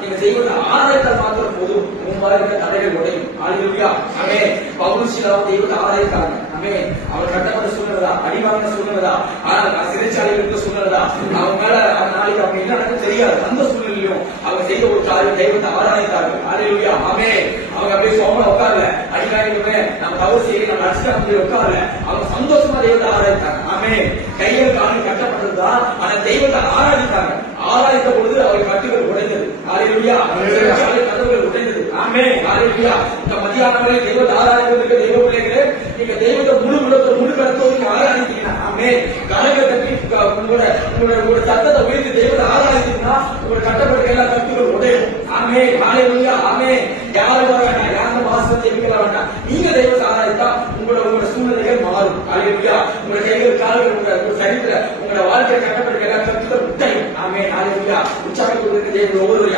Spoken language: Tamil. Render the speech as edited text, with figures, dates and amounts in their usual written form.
நீங்க செய்வது ஆராய்த்தால் மாத்திரம் போதும் முன்பாக தடைகள் உடையும். ஹalleluya. ஆமென். பவுல் சீலாவும் தெய்வத்தை ஆராய்த்தாங்க. ஆமென். அவர் கட்டப்பட்ட சூழ்நிலை, அடிவாங்கின சூழ்நிலை, சிறைச்சாலையில் இருக்க சூழ்நிலை, அவங்க மேல நாளைக்கு அவங்க என்ன நடக்கும் தெரியாது. அந்த சூழ்நிலையும் அவங்க செய்த ஒரு காரியம் தெய்வத்தை ஆராய்த்தார்கள். ஹalleluya. ஆமென். அவங்க அப்படியே சோமல உட்காரல, அடிக்காயமே நம்ம தவறு செய்ய நம்ம அடிச்சுட்டு உட்காரல, அவங்க சந்தோஷமா தெய்வத்தை ஆராய்த்தாங்க. ஆமென். கையில் காணி கட்டப்பட்டதுதான், ஆனா தெய்வத்தை ஆராய்த்தாங்க. ஆராய்த்த பொழுது அவர் கட்டுகள் உடைந்தது. ஹalleluya. கதவுகள் உடைந்தது. ஆமென். ஹalleluya. இந்த மத்தியான வேளையில் தெய்வத்தை ஆராய்வதற்கு தெய்வ பிள்ளைகளே, நீங்க தெய்வத்தை முழு கருத்தோடு ஆராய்ந்தீங்கன்னா, ஆமென், கரங்களை தட்டி உங்களோட சத்தத்தை உயர்த்தி தெய்வத்தை ஆராய்ந்தீங்கன்னா உங்களோட கட்டப்பட்ட எல்லா கட்டுகள் உடையும். ஆமென். ஹalleluya. ஆமென். யாரும் வர வேண்டாம், யாரும் வாசல் ஜெபிக்க வேண்டாம். நீங்க தெய்வத்தை ஆராய்த்தா உங்களோட சூழ்நிலைகள் மாறும். ஹalleluya. உங்களோட கைகள் கால்கள் உங்களோட சரித்திர உங்களோட வாழ்க்கையை கட்டப்பட்ட எல்லா கட்டுகள் உடையும். ஆமென். ஹalleluya. உற்சாகத்தோடு தேவன் ஒவ்வொரு